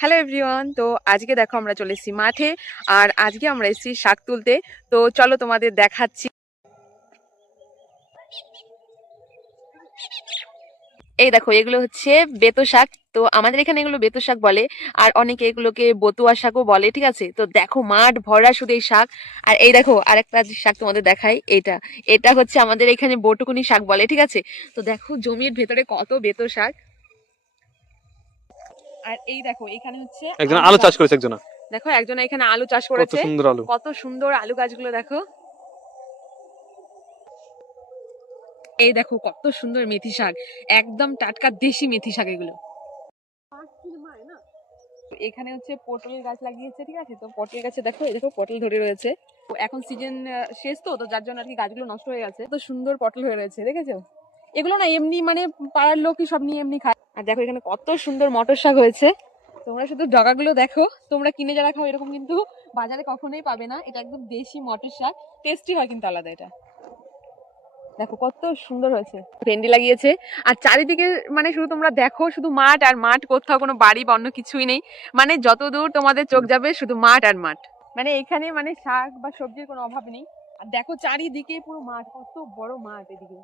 Hello everyone, তো আজকে দেখো আমরা চলে এসেছি মাঠে। আর আজকে আমরা এসেছি শাক তুলতে। তো চলো তোমাদের দেখাচ্ছি। এই দেখো, এগুলো হচ্ছে বেতো শাক। তো আমাদের এখানে এগুলো বেতো শাক বলে, আর অনেকে এগুলোকে বতুয়া শাকও বলে। ঠিক আছে, তো দেখো মাঠ ভরা শুধু এই শাক। আর এই দেখো আরেকটা যে শাক তোমাদের দেখাই, এটা এটা হচ্ছে আমাদের এখানে বটুকুনি শাক বলে। ঠিক আছে, তো দেখো জমির ভেতরে কত বেতো শাক। আর এই দেখো এখানে হচ্ছে একজন আলু আলু চাষ গাছ। করেছে একজন। দেখো একজন এখানে আলু চাষ কত করেছে। সুন্দর আলু। কত সুন্দর আলু গাছগুলো দেখো। এই দেখো কত সুন্দর মেথি শাক, একদম টাটকা দেশি মেথি শাক এগুলো। এখানে হচ্ছে পটলের গাছ লাগিয়েছে। ঠিক আছে, তো পটল গাছে দেখো, এই দেখো পটল ধরে রয়েছে। তো এখন সিজন শেষ, তো তো যার জন্য আর কি গাছগুলো নষ্ট হয়ে গেছে। তো সুন্দর পটল হয়ে রয়েছে, দেখেছো? এগুলো না এমনি মানে পাড়ার লোকই সব নিয়ে এমনি খায়। আর দেখো এখানে কত সুন্দর মটর শাক হয়েছে। তোমরা শুধু ডগাগুলো দেখো, তোমরা কিনে যারা খাও এরকম কিন্তু বাজারে কখনোই পাবে না। এটা একদম দেশি মটর শাক, টেস্টি হয় কিন্তু আলাদা এটা। দেখো কত সুন্দর হয়েছে, ভেন্ডি লাগিয়েছে। আর চারিদিকে মানে শুধু তোমরা দেখো, শুধু মাঠ আর মাঠ, কোথাও কোনো বাড়ি বা অন্য কিছুই নেই। মানে যতদূর তোমাদের চোখ যাবে শুধু মাঠ আর মাঠ। মানে এখানে মানে শাক বা সবজির কোনো অভাব নেই। আর দেখো চারিদিকে পুরো মাঠ, কত বড় মাঠ এদিকে।